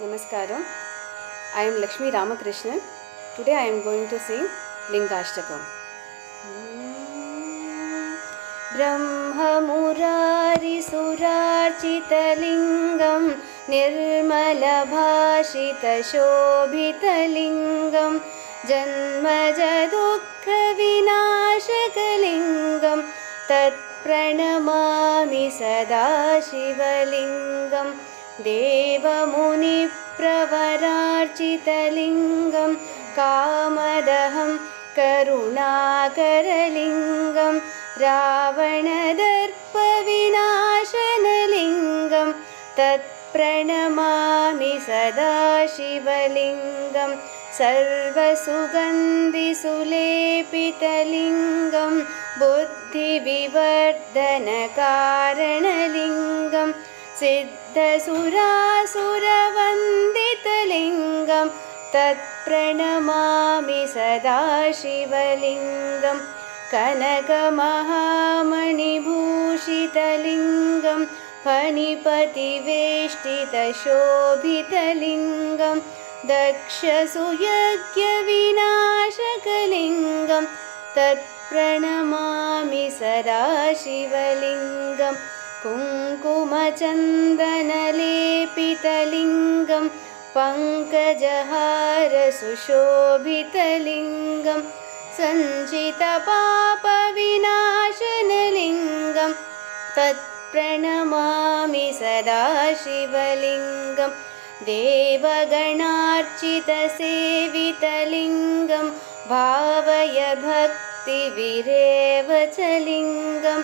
Namaskaram. I am Lakshmi Ramakrishnan. Today I am going to sing Lingashtakam. ब्रह्ममुरारिसुरार्चितलिङ्गं निर्मलभाषितशोभितलिङ्गं जन्मजदुःखविनाशकलिङ्गं तत्प्रणमामि सदा शिवलिङ्गं देवमुनिप्रवरार्चितलिङ्गं कामदहं करुणाकरलिङ्गं रावणदर्पविनाशनलिङ्गं तत्प्रणमामि सदा शिवलिङ्गं सर्वसुगन्धिसुलेपितलिङ्गं बुद्धिविवर्धनकारणलिङ्गं सिद्धसुरासुरवन्दितलिङ्गं तत्प्रणमामि सदा शिवलिङ्गं कनकमहामणिभूषितलिङ्गं फणिपतिवेष्टितशोभितलिङ्गं दक्षसुयज्ञविनाशकलिङ्गं तत्प्रणमामि सदा शिवलिङ्गं कुङ्कुमचन्दनलेपितलिङ्गं पङ्कजहारसुशोभितलिङ्गं सञ्चितपापविनाशनलिङ्गं तत्प्रणमामि सदा शिवलिङ्गं देवगणार्चितसेवितलिङ्गं भावय भक्तिविरेवचलिङ्गं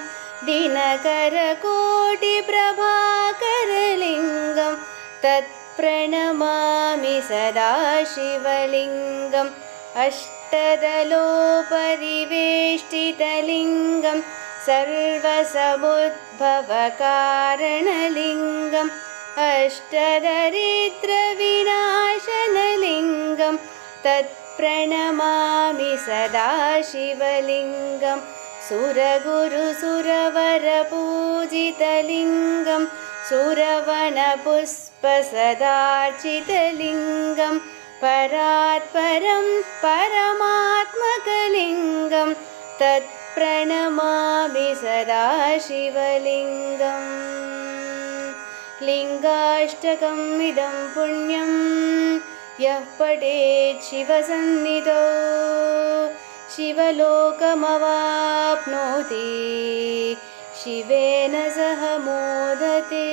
दिनकरकोटिप्रभाकरलिङ्गं तत्प्रणमामि सदा शिवलिङ्गम् अष्टदलोपरिवेष्टितलिङ्गं सर्वसमुद्भवकारणलिङ्गम् अष्टदरिद्रविनाशनलिङ्गं तत्प्रणमामि सदा शिवलिङ्गं सुरगुरुसुरवरपूजितलिङ्गं सुरवनपुष्पसदार्चितलिङ्गं परात्परं परमात्मकलिङ्गं तत्प्रणमामि सदा शिवलिङ्गम् लिङ्गाष्टकम् इदं पुण्यं यः पठेत् शिवसन्निधौ शिवलोकमवाप्नोति शिवेन सह मोदते।